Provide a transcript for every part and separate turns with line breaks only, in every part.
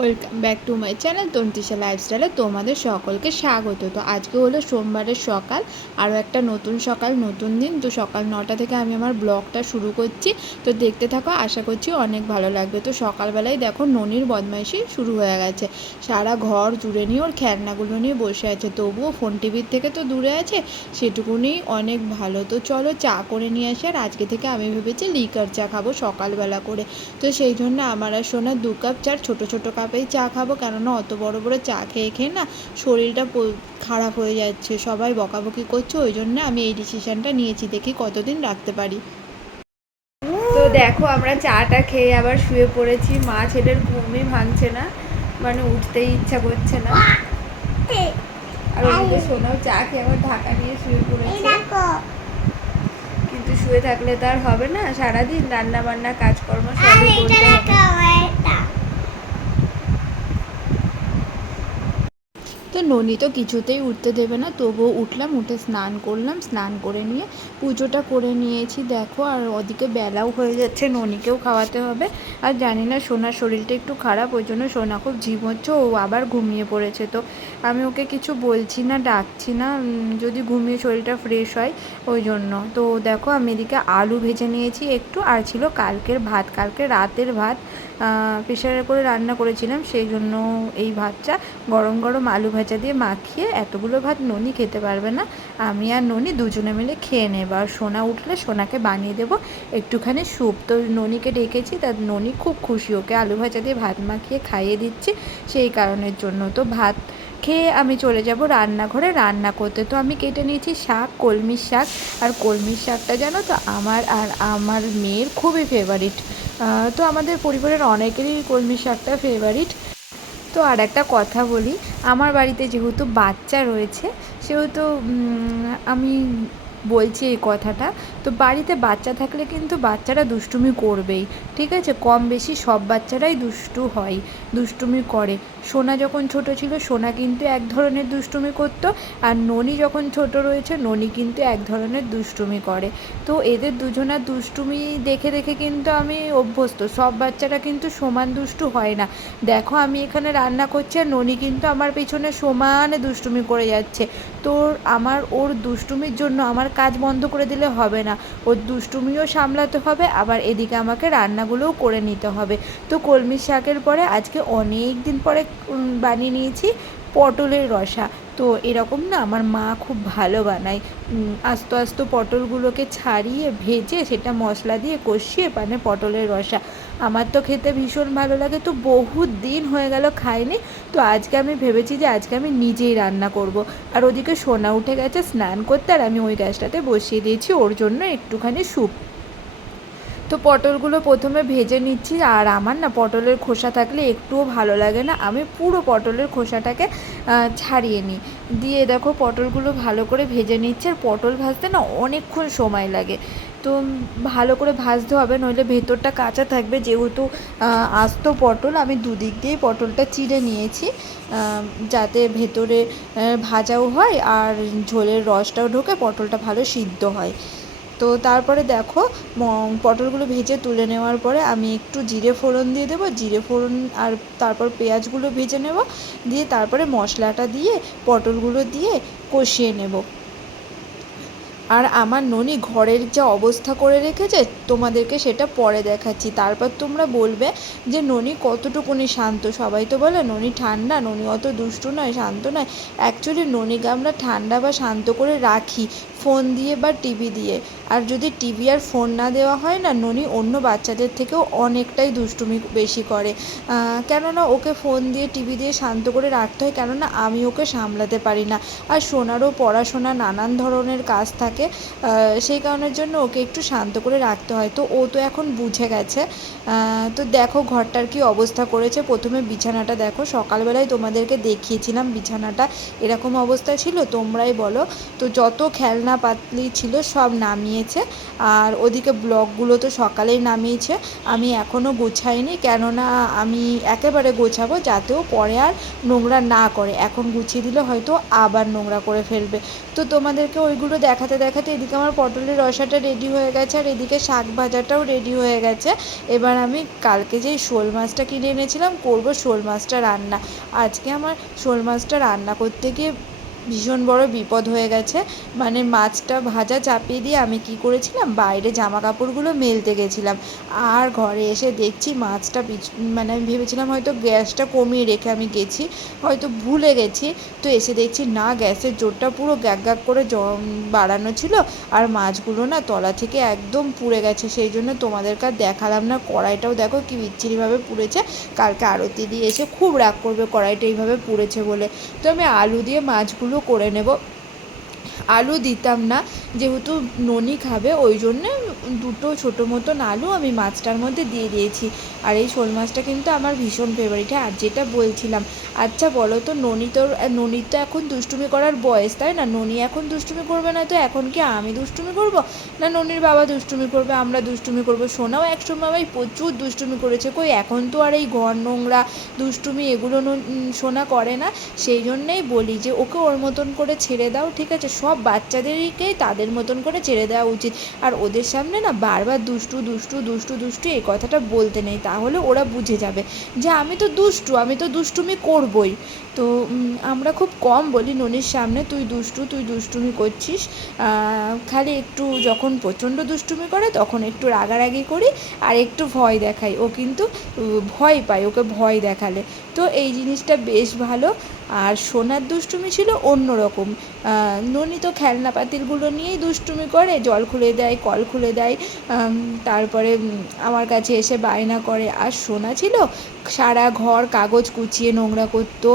Welcome back to my channel Tantrisha লাইফস্টাইলে তোমাদের সকলকে স্বাগত। তো আজকে হলো সোমবারের সকাল, আরও একটা নতুন সকাল, নতুন দিন। তো সকাল নটা থেকে আমি আমার ব্লগটা শুরু করছি। তো দেখতে থাকো, আশা করছি অনেক ভালো লাগবে। তো সকালবেলায় দেখো ননির বদমাইশি শুরু হয়ে গেছে। সারা ঘর জুড়ে নিয়ে ওর খেলনাগুলো নিয়ে বসে আছে। তবুও ফোন টিভির থেকে তো দূরে আছে, সেটুকুনি অনেক ভালো। তো চলো চা করে নিয়ে আসি। আর আজকে থেকে আমি ভেবেছি লিকার চা খাব সকালবেলা করে। তো সেই জন্য আমার আর সোনার দু কাপ চার ছোটো ছোটো কাপেই চা খাব, কেননা অত বড় বড় চা খেয়ে খেয়ে না শরীরটা খারাপ হয়ে যাচ্ছে। সবাই বকাবকি করছে, ওই জন্য আমি এই ডিসিশানটা নিয়েছি দেখি কতদিন রাখতে পারি। তো দেখো আমরা চাটা খেয়ে আবার শুয়ে পড়েছি। মা ছেলের ঘুমই ভাঙছে না মানে উঠতেই ইচ্ছা করছে না। আর ওদিকে সোনাও চা খেয়ে আবার ঢাকা নিয়ে শুয়ে পড়েছে। কিন্তু শুয়ে থাকলে তো আর হবে না। সারাদিন রান্না বান্না কাজকর্ম সবই করতে হবে। তো ননি তো কিছুতেই উঠতে দেবে না, তবুও উঠলাম, উঠে স্নান করলাম, স্নান করে নিয়ে পুজোটা করে নিয়েছি, দেখো, আর ওদিকে বেলাও হয়ে যাচ্ছে, ননিকেও খাওয়াতে হবে, আর জানি না সোনার শরীরটা একটু খারাপ, ওই জন্য সোনা খুব ঝিম হচ্ছে, ও আবার ঘুমিয়ে পড়েছে, তো আমি ওকে কিছু বলছি না, ডাকছি না যদি ঘুমিয়ে শরীরটা ফ্রেশ হয়, ওই জন্য, তো দেখো আমি এদিকে আলু ভেজে নিয়েছি একটু, আর ছিল কালকের ভাত, কালকে রাতের ভাত প্রেশারে করে রান্না করেছিলাম, সেই জন্য এই ভাতটা গরম গরম আলু ভাজা দিয়ে মাখিয়ে এতগুলো ভাত ননি খেতে পারবে না। আমি আর ননি দুজনে মিলে খেয়ে নেব। আর সোনা উঠলে সোনাকে বানিয়ে দেবো। একটুখানি স্যুপ। তো ননিকে ডেকেছি। তার ননি খুব খুশি। ওকে আলু ভাজা দিয়ে ভাত মাখিয়ে খাইয়ে দিচ্ছি সেই কারণের জন্য। তো ভাত খেয়ে আমি চলে যাব রান্নাঘরে। রান্না করতে তো আমি কেটে নিয়েছি শাক কলমির শাক। আর কলমির শাকটা জানো তো, আমার আর আমার মেয়ের খুবই ফেভারিট তো আমাদের পরিবারের অনেকেরই কলমির শাকটা ফেভারিট তো আর একটা কথা বলি। আমার বাড়িতে যেহেতু বাচ্চা রয়েছে সেহেতু আমি বলছি এই কথাটা। তো বাড়িতে বাচ্চা থাকলে কিন্তু বাচ্চারা দুষ্টুমি করবেই, ঠিক আছে? কম বেশি সব বাচ্চারাই দুষ্টু হয়, দুষ্টুমি করে। সোনা যখন ছোট ছিল, সোনা কিন্তু এক ধরনের দুষ্টুমি করতো, আর ননি যখন ছোট রয়েছে, ননি কিন্তু এক ধরনের দুষ্টুমি করে। তো এদের দুজনার দুষ্টুমি দেখে দেখে কিন্তু আমি অভ্যস্ত, সব বাচ্চারা কিন্তু সমান দুষ্টু হয় না। দেখো আমি এখানে রান্না করছি, আর ননি কিন্তু আমার পেছনে সমানে দুষ্টুমি করে যাচ্ছে। তো আমার, ওর দুষ্টুমির জন্য আমার কাজ বন্ধ করে দিলে হবে না। ওর দুষ্টুমিও সামলাতে হবে, আবার এদিকে আমাকে রান্নাগুলোও করে নিতে হবে। তো কলমি শাকের পরে আজকে অনেক দিন পরে বানিয়ে নিয়েছি পটলের রসা। তো এরকম না আমার মা খুব ভালো বানায়। আস্ত আস্ত পটলগুলোকে ছাড়িয়ে, ভেজে সেটা মশলা দিয়ে কষিয়ে মানে পটলের রসা। আমার তো খেতে ভীষণ ভালো লাগে, তো বহুত দিন হয়ে গেল খাইনি। তো আজকে আমি ভেবেছি যে আজকে আমি নিজেই রান্না করব। আর ওদিকে সোনা উঠে গেছে স্নান করতে আর আমি ওই গ্যাসটাতে বসিয়ে দিয়েছি, ওর জন্য একটুখানি স্যুপ তো পটলগুলো প্রথমে ভেজে নিচ্ছি, আর আমার না পটলের খোসা থাকলে একটুও ভালো লাগে না। আমি পুরো পটলের খোসাটাকে ছাড়িয়ে নিই। দিয়ে দেখো পটলগুলো ভালো করে ভেজে নিচ্ছি, আর পটল ভাজতে না অনেকক্ষণ সময় লাগে। তো ভালো করে ভাজতে হবে, নইলে ভেতরটা কাঁচা থাকবে। যেহেতু আস্ত পটল, আমি দুদিক দিয়েই পটলটা চিড়ে নিয়েছি যাতে ভেতরে ভাজাও হয়, আর ঝোলের রসটাও ঢোকে, পটলটা ভালো সিদ্ধ হয়। তো তারপরে দেখো পটলগুলো ভেজে তুলে নেওয়ার পরে আমি একটু জিরে ফোড়ন দিয়ে দেবো। জিরে ফোড়ন আর তারপর পেঁয়াজগুলো ভেজে নেব। দিয়ে তারপরে মশলাটা দিয়ে পটলগুলো দিয়ে কষিয়ে নেব। আর আমার ননি ঘরের যা অবস্থা করে রেখেছে, তোমাদেরকে সেটা পরে দেখাচ্ছি। তারপর তোমরা বলবে যে, ননি কতটুকুনি শান্ত? সবাই তো বলে, ননি ঠান্ডা, ননি অত দুষ্টু নয়, শান্ত নয়। অ্যাকচুয়ালি ননিকে আমরা ঠান্ডা বা শান্ত করে রাখি। ফোন দিয়ে বা টিভি দিয়ে। আর যদি টিভি আর ফোন না দেওয়া হয় না, ননি অন্য বাচ্চাদের থেকেও অনেকটাই দুষ্টুমি বেশি করে। কেননা ওকে ফোন দিয়ে, টিভি দিয়ে শান্ত করে রাখতে হয়, কেননা আমি ওকে সামলাতে পারি না। আর সোনারও পড়াশোনা নানান ধরনের কাজ থাকে সেই কারণের জন্য ওকে একটু শান্ত করে রাখতে হয়। তো ও তো এখন বুঝে গেছে। তো দেখো ঘরটার কি অবস্থা করেছে। প্রথমে বিছানাটা দেখো, সকালবেলায় তোমাদেরকে দেখিয়েছিলাম বিছানাটা এরকম অবস্থায় ছিল, তোমরাই বলো। তো যত খেলনা পাতলি ছিল, সব নামিয়েছে। আর ওদিকে ব্লগগুলো তো সকালেই নামিয়েছে। আমি এখনও গোছাইনি, কেননা আমি একেবারে গোছাবো যাতেও পরে আর নোংরা না করে। এখন গুছিয়ে দিলে হয়তো আবার নোংরা করে ফেলবে। তো তোমাদেরকে ওইগুলো দেখাতে দেখাতে এদিকে আমার পটলের রসাটা রেডি হয়ে গেছে আর এদিকে শাক ভাজাটাও রেডি হয়ে গেছে। এবার আমি কালকে যেই শোল মাছটা কিনে এনেছিলাম, করব শোল মাছটা রান্না। আজকে আমার শোল মাছটা রান্না করতে গিয়ে ভীষণ বড় বিপদ হয়ে গেছে। মানে মাছটা ভাজা চাপিয়ে দিয়ে আমি কি করেছিলাম? বাইরে জামা কাপড়গুলো মেলতে গেছিলাম। আর ঘরে এসে দেখছি মাছটা মানে আমি ভেবেছিলাম হয়তো গ্যাসটা কমিয়ে রেখে আমি গেছি, হয়তো ভুলে গেছি। তো এসে দেখছি, না, গ্যাসের জোরটা পুরো গ্যাক গ্যাক করে বাড়ানো ছিল আর মাছগুলো না তলা থেকে একদম পুড়ে গেছে। সেই জন্য তোমাদেরকে দেখালাম না। কড়াইটাও দেখো কি বিচ্ছিরিভাবে পুড়েছে। কালকে আরতি দিয়ে এসে খুব রাগ করবে কড়াইটা এইভাবে পুড়েছে বলে। তো আমি আলু দিয়ে মাছগুলো করে নেব। আলু দিতাম না। যেহেতু ননি খাবে, ওই জন্যে দুটো ছোটো মতন আলু আমি মাছটার মধ্যে দিয়ে দিয়েছি। আর এই শোল মাছটা কিন্তু আমার ভীষণ ফেভারিট হ্যাঁ আর যেটা বলছিলাম আচ্ছা বলো তো, ননি তোর ননির তো এখন দুষ্টুমি করার বয়স, তাই না? ননি এখন দুষ্টুমি করবে না তো এখন কি আমি দুষ্টুমি করব? না ননির বাবা দুষ্টুমি করবে, আমরা দুষ্টুমি করব? সোনাও একসময় ভাই প্রচুর দুষ্টুমি করেছে। কই, এখন তো আর এই ঘর নোংরা, দুষ্টুমি এগুলো সোনা করে না। সেই জন্যেই বলি যে, ওকে ওর মতন করে ছেড়ে দাও, ঠিক আছে? সব বাচ্চাদেরকেই তাদের মতন করে ছেড়ে দেওয়া উচিত। আর ওদের সামনে না বারবার দুষ্টু দুষ্টু দুষ্টু দুষ্টু এই কথাটা বলতে নেই। তাহলে ওরা বুঝে যাবে যে আমি তো দুষ্টু, আমি তো দুষ্টুমি করবই। তো আমরা খুব কম বলি ননির সামনে, তুই দুষ্টু, তুই দুষ্টুমি করছিস। খালি একটু যখন প্রচণ্ড দুষ্টুমি করে, তখন একটু রাগারাগি করি আর একটু ভয় দেখাই। ও কিন্তু ভয় পায়, ওকে ভয় দেখালে। তো এই জিনিসটা বেশ ভালো। আর সোনার দুষ্টুমি ছিল অন্য রকম ননি তো খেলনা পাতিলগুলো নিয়েই দুষ্টুমি করে, জল খুলে দেয়, কল খুলে দেয় তারপরে আমার কাছে এসে বায়না করে। আর সোনা ছিল সারা ঘর কাগজ কুচিয়ে নোংরা করতো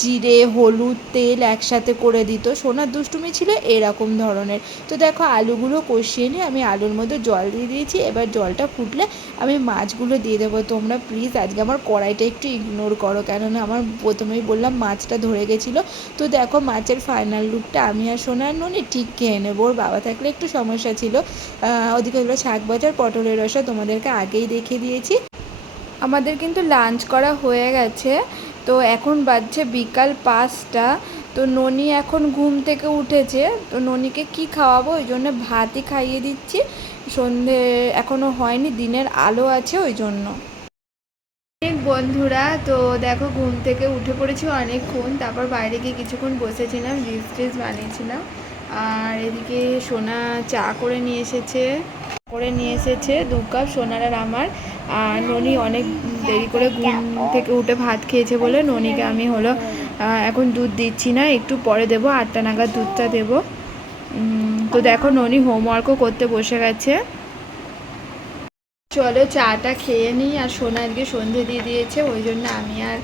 জিরে, হলুদ, তেল একসাথে করে দিত। সোনার দুষ্টুমি ছিল এরকম ধরনের। তো দেখো, আলুগুলো কষিয়ে নিয়ে আমি আলুর মধ্যে জল দিয়ে দিয়েছি। এবার জলটা ফুটলে আমি মাছগুলো দিয়ে দেবো। তোমরা প্লিজ আজকে আমার কড়াইটা একটু ইগনোর করো। কেননা আমার প্রথমেই বললাম মাছটা ধরে গেছিল। তো দেখো, মাছের ফাইনাল লুকটা আমি আর সোনার ননি ঠিক খেয়ে নেব। ওর বাবা থাকলে একটু সমস্যা ছিল। ওদিকে শাক বাজার, পটলের রসা তোমাদেরকে আগেই দেখে দিয়েছি। আমাদের কিন্তু লাঞ্চ করা হয়ে গেছে। তো এখন বাজছে বিকাল পাঁচটা। তো ননি এখন ঘুম থেকে উঠেছে। তো ননিকে কি খাওয়াবো? ওই জন্য ভাতই খাইয়ে দিচ্ছি। সন্ধে এখনও হয়নি, দিনের আলো আছে ওই জন্য। বন্ধুরা, তো দেখো ঘুম থেকে উঠে পড়েছি অনেকক্ষণ। তারপর বাইরে গিয়ে কিছুক্ষণ বসেছিলাম, রিলস টিলস বানিয়েছিলাম। আর এদিকে সোনা চা করে নিয়ে এসেছে। করে নিয়ে এসেছে দু কাপ, সোনার আর আমার। আর ননি অনেক দেরি করে ঘুম থেকে উঠে ভাত খেয়েছে বলে ননিকে আমি হলো এখন দুধ দিচ্ছি না একটু পরে দেবো আটটা নাগাদ দুধটা দেবো। তো দেখো ননি হোমওয়ার্কও করতে বসে গেছে। চলো চাটা খেয়ে নিই আর সোনা আজকে সন্ধে দিয়ে দিয়েছে ওই জন্য আমি আর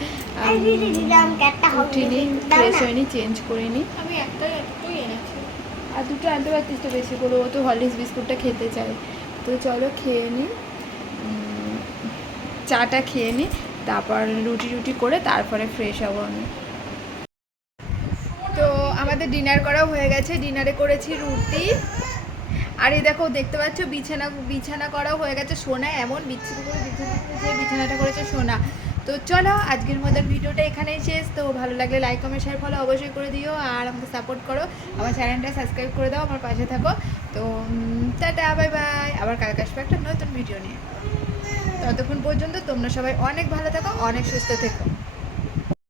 উঠিনি ফ্রেশ হয়নি চেঞ্জ করিনি
আমি একটা
আর দুটো আনতে পারতিস তো বেশি করে ও তো হরলিক্স বিস্কুটটা খেতে চায়। তো চলো খেয়ে নিই। চাটা খেয়ে নিই তারপর রুটি রুটি করে তারপরে ফ্রেশ হব আমি। তো আমাদের ডিনার করা হয়ে গেছে ডিনারে করেছি রুটি। আর এই দেখো, দেখতে পাচ্ছ বিছানা বিছানা করা হয়ে গেছে, সোনা এমন বিচ্ছিরি করে বিছানা যে বিছানাটা করেছে সোনা। তো চলো, আজকের মতো ভিডিওটা এখানেই শেষ। তো ভালো লাগলে লাইক কমেন্ট শেয়ার ফলো অবশ্যই করে দিও আর আমাকে সাপোর্ট করো। আমার চ্যানেলটা সাবস্ক্রাইব করে দাও, আমার পাশে থাকো। তো টাটা বাই বাই আবার কালকে আসবে একটা নতুন ভিডিও নিয়ে। ততক্ষণ পর্যন্ত তোমরা সবাই অনেক ভালো থাকো অনেক সুস্থ থেকো।